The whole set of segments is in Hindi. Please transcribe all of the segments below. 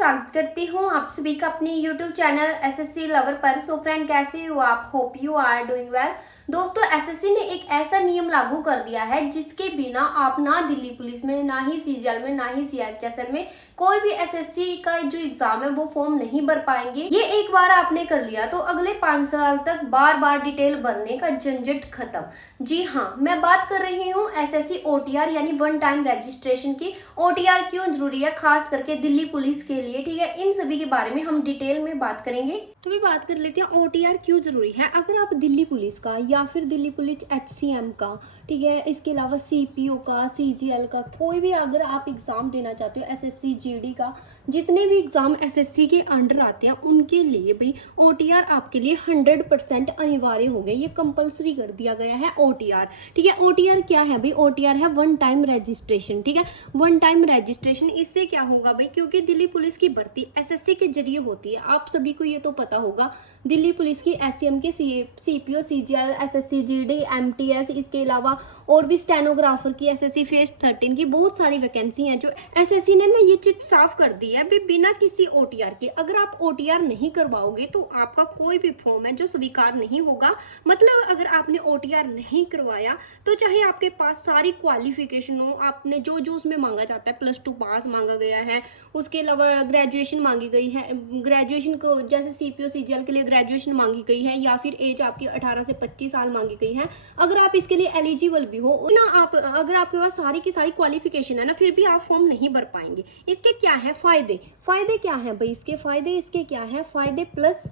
स्वागत करती हूँ आप सभी का अपने YouTube चैनल एसएससी लवर पर। सो फ्रेंड, कैसे हो आप? Hope you are doing well. दोस्तों, एसएससी ने एक ऐसा नियम लागू कर दिया है जिसके बिना आप ना दिल्ली पुलिस में, ना ही सीजीएल में, ना ही सीएचएसएल में कोई भी एसएससी का जो एग्जाम है वो फॉर्म नहीं भर पाएंगे। ये एक बार आपने कर लिया तो अगले 5 साल तक बार बार डिटेल भरने का झंझट खत्म। जी हाँ, मैं बात कर रही हूँ एसएससी ओटीआर यानी वन टाइम रजिस्ट्रेशन की। ओटीआर क्यों जरूरी है, खास करके दिल्ली पुलिस के लिए, ठीक है। इन सभी के बारे में हम डिटेल में बात करेंगे। तो भी बात कर लेते हैं ओटीआर क्यों जरूरी है। अगर आप दिल्ली पुलिस का या फिर दिल्ली पुलिस एचसीएम का, ठीक है, इसके अलावा सीपीओ का, सीजीएल का, कोई भी अगर आप एग्जाम देना चाहते हो, एसएससी जीडी का, जितने भी एग्जाम एसएससी के अंडर आते हैं उनके लिए भाई ओटीआर आपके लिए 100% अनिवार्य हो गया। ये कंपलसरी कर दिया गया है ओटीआर, ठीक है। ओटीआर क्या है भाई? ओटीआर है वन टाइम रजिस्ट्रेशन, ठीक है। वन टाइम रजिस्ट्रेशन, इससे क्या होगा भाई, क्योंकि दिल्ली पुलिस की भर्ती एसएससी के जरिए होती है, आप सभी को ये तो पता होगा। दिल्ली पुलिस की एससीएम के CPO, CGL, SSC GD, MTS, इसके अलावा और भी स्टेनोग्राफर की एसएससी फेज 13 की बहुत सारी वैकेंसी हैं जो एसएससी ने ना ये चीज साफ कर दी है भी बिना किसी ओटीआर के अगर आप ओटीआर नहीं करवाओगे तो आपका कोई भी फॉर्म है जो स्वीकार नहीं होगा। मतलब अगर आपने ओटीआर नहीं करवाया तो चाहे आपके पास सारी क्वालिफिकेशन हो, आपने जो जो उसमें मांगा जाता है, +2 पास मांगा गया है, उसके अलावा ग्रेजुएशन मांगी गई है, ग्रेजुएशन को जैसे सीपीओ सीजीएल के लिए ग्रेजुएशन मांगी गई है, या फिर एज आपकी 18 से 25 साल मांगी गई है, अगर आप इसके लिए एलिजिबल भी हो ना, आप अगर आपके पास सारी की सारी क्वालिफिकेशन है ना, फिर भी आप फॉर्म नहीं भर पाएंगे। इसके क्या है फायदे? फायदे क्या है भाई इसके? फायदे इसके क्या है? फायदे प्लस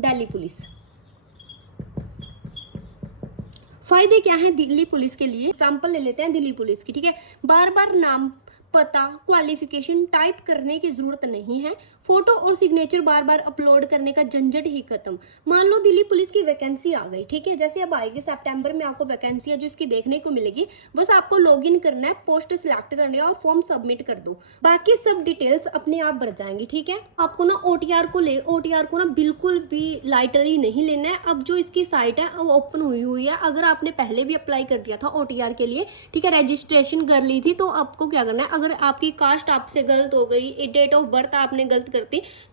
दिल्ली पुलिस। फायदे क्या है दिल्ली पुलिस के लिए? एग्जाम्पल ले लेते हैं दिल्ली पुलिस की, ठीक है। बार बार नाम, पता, क्वालिफिकेशन टाइप करने की जरूरत नहीं है। फोटो और सिग्नेचर बार बार अपलोड करने का झंझट ही खत्म। मान लो दिल्ली पुलिस की वैकेंसी आ गई, ठीक है, जैसे अब आएगी सितंबर में, आपको वैकेंसी है जो इसकी देखने को मिलेगी। बस आपको लॉगिन करना है, पोस्ट सिलेक्ट करना है और फॉर्म सबमिट कर दो, बाकी सब डिटेल्स अपने आप भर जाएंगी, ठीक है। आपको ना ओटीआर को ना बिल्कुल भी लाइटली नहीं लेना है। अब जो इसकी साइट है वो ओपन हुई है, अगर आपने पहले भी अप्लाई कर दिया था ओटीआर के लिए, ठीक है, रजिस्ट्रेशन कर ली थी, तो आपको क्या करना है, अगर आपकी कास्ट आपसे गलत हो गई, डेट ऑफ बर्थ आपने गलत करती,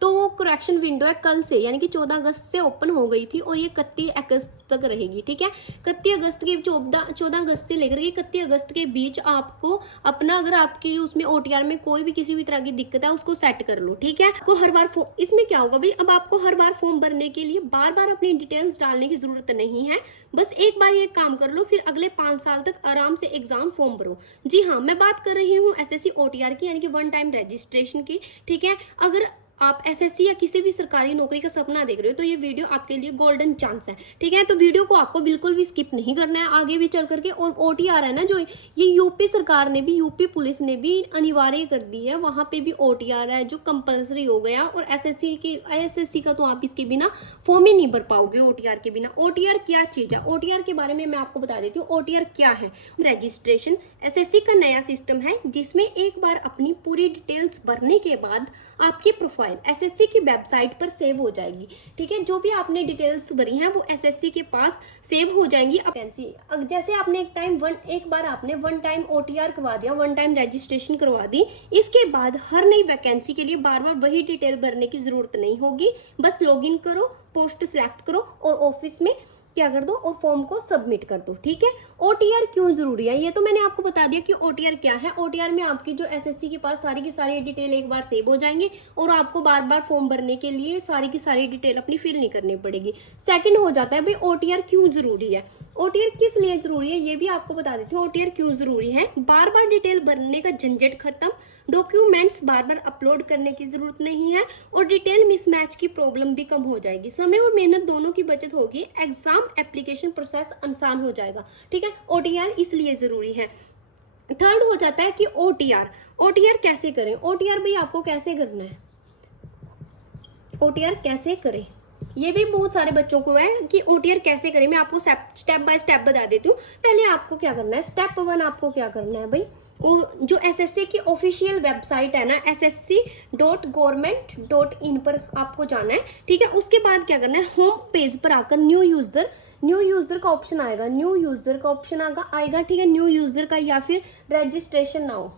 तो वो करेक्शन विंडो है कल से, यानी कि 14 अगस्त से ओपन हो गई थी और ये 31 अगस्त तक रहेगी, ठीक है। 31 अगस्त के 14 अगस्त से लेकर के 31 अगस्त के बीच आपको अपना, अगर आपकी उसमें ओटीआर में कोई भी किसी भी तरह की दिक्कत है उसको सेट कर लो, ठीक है। आपको हर बार इसमें क्या होगा भाई, अब आपको हर बार फॉर्म भरने के लिए बार बार अपनी डिटेल्स डालने की जरूरत नहीं है। बस एक बार ये काम कर लो, फिर अगले 5 साल तक आराम से एग्जाम फॉर्म भरो। जी हाँ, मैं बात कर रही हूँ एसएससी ओटीआर की, यानी कि वन टाइम रजिस्ट्रेशन की, ठीक है। अगर आप एसएससी या किसी भी सरकारी नौकरी का सपना देख रहे हो तो ये वीडियो आपके लिए गोल्डन चांस है, ठीक है। तो वीडियो को आपको बिल्कुल भी स्किप नहीं करना है आगे भी चल करके। और ओटीआर है ना, जो ये यूपी सरकार ने भी, यूपी पुलिस ने भी अनिवार्य कर दी है, वहां पे भी ओटीआर है जो कंपलसरी हो गया। और एसएससी का तो आप इसके बिना फॉर्म ही नहीं भर पाओगे ओटीआर के बिना। ओटीआर क्या चीज है? ओटीआर के बारे में मैं आपको बता देती हूँ। ओटीआर क्या है? रजिस्ट्रेशन एसएससी का नया सिस्टम है जिसमें एक बार अपनी पूरी डिटेल्स भरने के बाद आपकी प्रोफाइल एसएससी की वेबसाइट पर सेव हो जाएगी, ठीक है। जो भी आपने डिटेल्स भरी हैं वो एसएससी के पास सेव हो जाएंगी। जैसे आपने एक बार आपने वन टाइम ओटीआर करवा दिया, वन टाइम रजिस्ट्रेशन करवा दी, इसके बाद हर नई वैकेंसी के लिए बार बार वही डिटेल भरने की जरूरत नहीं होगी। बस लॉगिन करो, पोस्ट सिलेक्ट करो और ऑफिस में क्या कर दो और फॉर्म को सबमिट कर दो, ठीक है। ओटीआर क्यों जरूरी है ये तो मैंने आपको बता दिया कि ओटीआर क्या है। ओटीआर में आपकी जो एसएससी के पास सारी की सारी डिटेल एक बार सेव हो जाएंगे और आपको बार बार फॉर्म भरने के लिए सारी की सारी डिटेल अपनी फिल नहीं करनी पड़ेगी। सेकंड हो जाता है भाई ओटीआर क्यों जरूरी है। ओटीआर किस लिए जरूरी है ये भी आपको बता देती हूँ। ओटीआर क्यों जरूरी है? बार बार डिटेल भरने का झंझट खत्म, डॉक्यूमेंट्स बार बार अपलोड करने की जरूरत नहीं है और डिटेल मिसमैच की प्रॉब्लम भी कम हो जाएगी। समय और मेहनत दोनों की बचत होगी, एग्जाम एप्लीकेशन प्रोसेस आसान हो जाएगा, ठीक है। ओटीआर इसलिए जरूरी है। थर्ड हो जाता है कि ओटीआर कैसे करें। ओटीआर भाई आपको कैसे करना है, ओटीआर कैसे करें, ये भी बहुत सारे बच्चों को है कि ओटीआर कैसे करें। मैं आपको स्टेप बाय स्टेप बता देती हूँ। पहले आपको क्या करना है, स्टेप 1 आपको क्या करना है भाई, वो जो एसएससी की ऑफिशियल वेबसाइट है ना, ssc.government.in पर आपको जाना है, ठीक है। उसके बाद क्या करना है, होम पेज पर आकर न्यू यूजर का ऑप्शन आएगा, ठीक है, न्यू यूजर का, या फिर रजिस्ट्रेशन नाउ,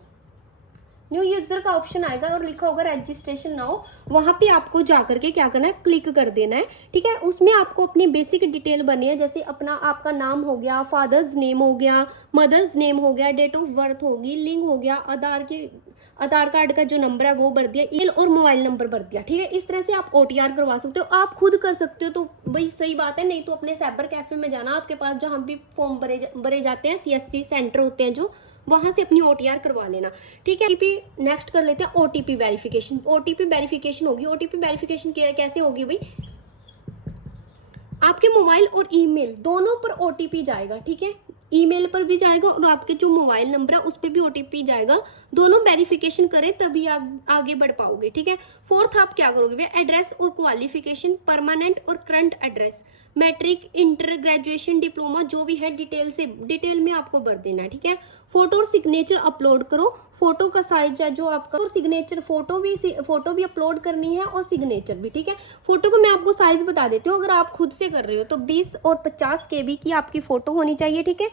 न्यू यूजर का ऑप्शन आएगा और लिखा होगा रजिस्ट्रेशन नाउ, वहां पे आपको जाकर के क्या करना है, क्लिक कर देना है। ठीक है, उसमें आपको अपनी बेसिक डिटेल बनी है, जैसे अपना आपका नाम हो गया, फादर्स नेम हो गया, मदर्स नेम हो गया, डेट ऑफ बर्थ होगी, लिंग हो गया, आधार कार्ड का जो नंबर है वो भर दिया, ईमेल और मोबाइल नंबर भर दिया। ठीक है, इस तरह से आप OTR करवा सकते हो। आप खुद कर सकते हो तो भाई सही बात है, नहीं तो अपने साइबर कैफे में जाना, आपके पास जहाँ भी फॉर्म भरे जाते हैं, CSC सेंटर होते हैं जो, वहां से अपनी OTR करवा लेना। ठीक है, नेक्स्ट कर लेते हैं OTP वेरिफिकेशन। OTP वेरिफिकेशन होगी। OTP वेरिफिकेशन कैसे होगी भाई, आपके मोबाइल और ईमेल दोनों पर OTP जाएगा। ठीक है, ईमेल पर भी जाएगा और आपके जो मोबाइल नंबर है उस पर भी OTP जाएगा। दोनों वेरिफिकेशन करें तभी आप आगे बढ़ पाओगे। ठीक है, फोर्थ आप क्या करोगे भैया, एड्रेस और क्वालिफिकेशन, परमानेंट और current address, matric, inter, graduation, diploma, जो भी है डिटेल में आपको भर देना है। ठीक है, फोटो और सिग्नेचर अपलोड करो। फोटो का साइज है जो आपका, और सिग्नेचर फोटो भी अपलोड करनी है और सिग्नेचर भी। ठीक है, फोटो को मैं आपको साइज बता देती हूँ। अगर आप खुद से कर रहे हो तो 20 और 50 KB की आपकी फोटो होनी चाहिए। ठीक है,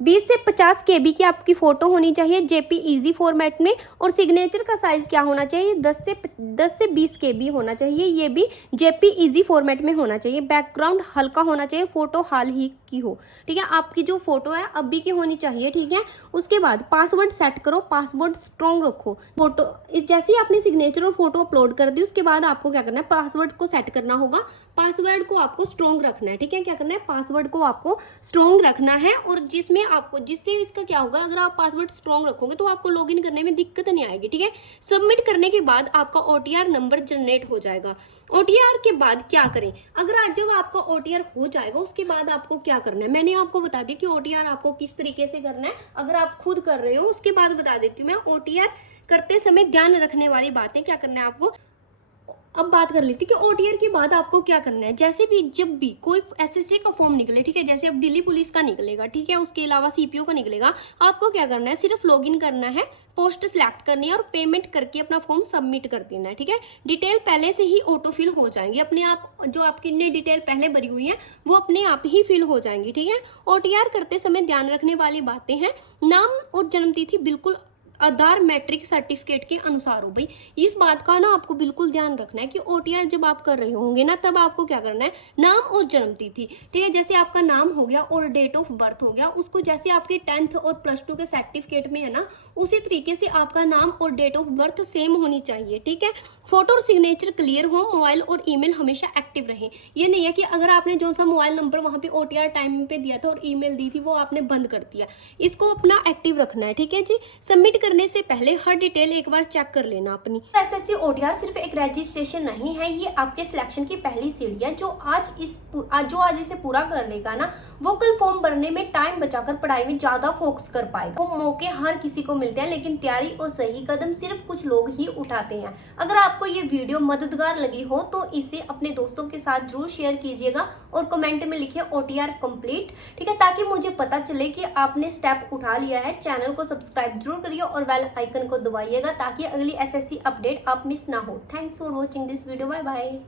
20 से 50 KB की आपकी फोटो होनी चाहिए JPEG फॉर्मेट में। और सिग्नेचर का साइज क्या होना चाहिए, 10 से 20 KB होना चाहिए, ये भी JPEG फॉर्मेट में होना चाहिए। बैकग्राउंड हल्का होना चाहिए, फोटो हाल ही की हो। ठीक है, आपकी जो फोटो है अभी की होनी चाहिए। ठीक है, उसके बाद पासवर्ड सेट करो, पासवर्ड स्ट्रॉन्ग रखो। फोटो जैसे ही आपने सिग्नेचर और फोटो अपलोड कर दी, उसके बाद आपको क्या करना है, पासवर्ड को सेट करना होगा। पासवर्ड को आपको स्ट्रॉन्ग रखना है। ठीक है, क्या करना है, पासवर्ड को आपको स्ट्रॉन्ग रखना है। और जिससे इसका क्या होगा, अगर आप पासवर्ड स्ट्रॉन्ग रखोगे तो आपको लॉगिन करने में दिक्कत नहीं आएगी। ठीक है, सबमिट करने के बाद आपका OTR नंबर जनरेट हो जाएगा। OTR के बाद क्या करें, अगर आज जब आपका OTR हो जाएगा उसके बाद आपको क्या करना है, मैंने आपको बता दिया कि OTR आपको किस तरीके से करना है। अगर आप खुद कर रहे हो उसके बाद बता देती हूँ मैं। OTR करते समय ध्यान रखने वाली बातें क्या करना है आपको। अब बात कर लेती कि OTR के बाद आपको क्या करना है। जैसे भी जब भी कोई SSC का फॉर्म निकले, ठीक है, जैसे अब दिल्ली पुलिस का निकलेगा, ठीक है, उसके अलावा CPO का निकलेगा, आपको क्या करना है, सिर्फ लॉगिन करना है, पोस्ट सेलेक्ट करनी है और पेमेंट करके अपना फॉर्म सबमिट कर देना है। ठीक है, डिटेल पहले से ही ऑटो फिल हो जाएंगी अपने आप, जो आपकी ने डिटेल पहले भरी हुई है वो अपने आप ही फिल हो जाएंगी। ठीक है, OTR करते समय ध्यान रखने वाली बातें हैं, नाम और जन्मतिथि बिल्कुल आधार मैट्रिक सर्टिफिकेट के अनुसार हो। भाई इस बात का ना आपको बिल्कुल ध्यान रखना है कि OTR जब आप कर रहे होंगे ना, तब आपको क्या करना है, नाम और जन्मतिथि। ठीक है, जैसे आपका नाम हो गया और डेट ऑफ बर्थ हो गया, उसको जैसे आपके 10th और +2 के सर्टिफिकेट में है ना, उसी तरीके से आपका नाम और डेट ऑफ बर्थ सेम होनी चाहिए। ठीक है, फोटो और सिग्नेचर क्लियर हो, मोबाइल और ईमेल हमेशा एक्टिव रहे। ये नहीं है कि अगर आपने जो सा मोबाइल नंबर वहाँ पे OTR टाइम पे दिया था और ईमेल दी थी वो आपने बंद कर दिया, इसको अपना एक्टिव रखना है। ठीक है जी, सबमिट करने से पहले हर डिटेल एक बार चेक कर लेना अपनी। SSC OTR सिर्फ एक रजिस्ट्रेशन नहीं है, ये आपके सिलेक्शन की पहली सीढ़ी है। जो आज इसे पूरा कर लेगा ना, वो कल फॉर्म भरने में टाइम बचाकर पढ़ाई में ज्यादा फोकस कर पाएगा। वो मौके हर किसी को मिलते हैं, लेकिन तैयारी और सही कदम सिर्फ कुछ लोग ही उठाते हैं। अगर आपको ये वीडियो मददगार लगी हो तो इसे अपने दोस्तों के साथ जरूर शेयर कीजिएगा और कमेंट में लिखिए OTR कंप्लीट। ठीक है, ताकि मुझे पता चले कि आपने स्टेप उठा लिया है। चैनल को सब्सक्राइब जरूर करिए और बेल आइकन को दबाइएगा ताकि अगली SSC अपडेट आप मिस ना हो। Thanks for watching this video, bye bye.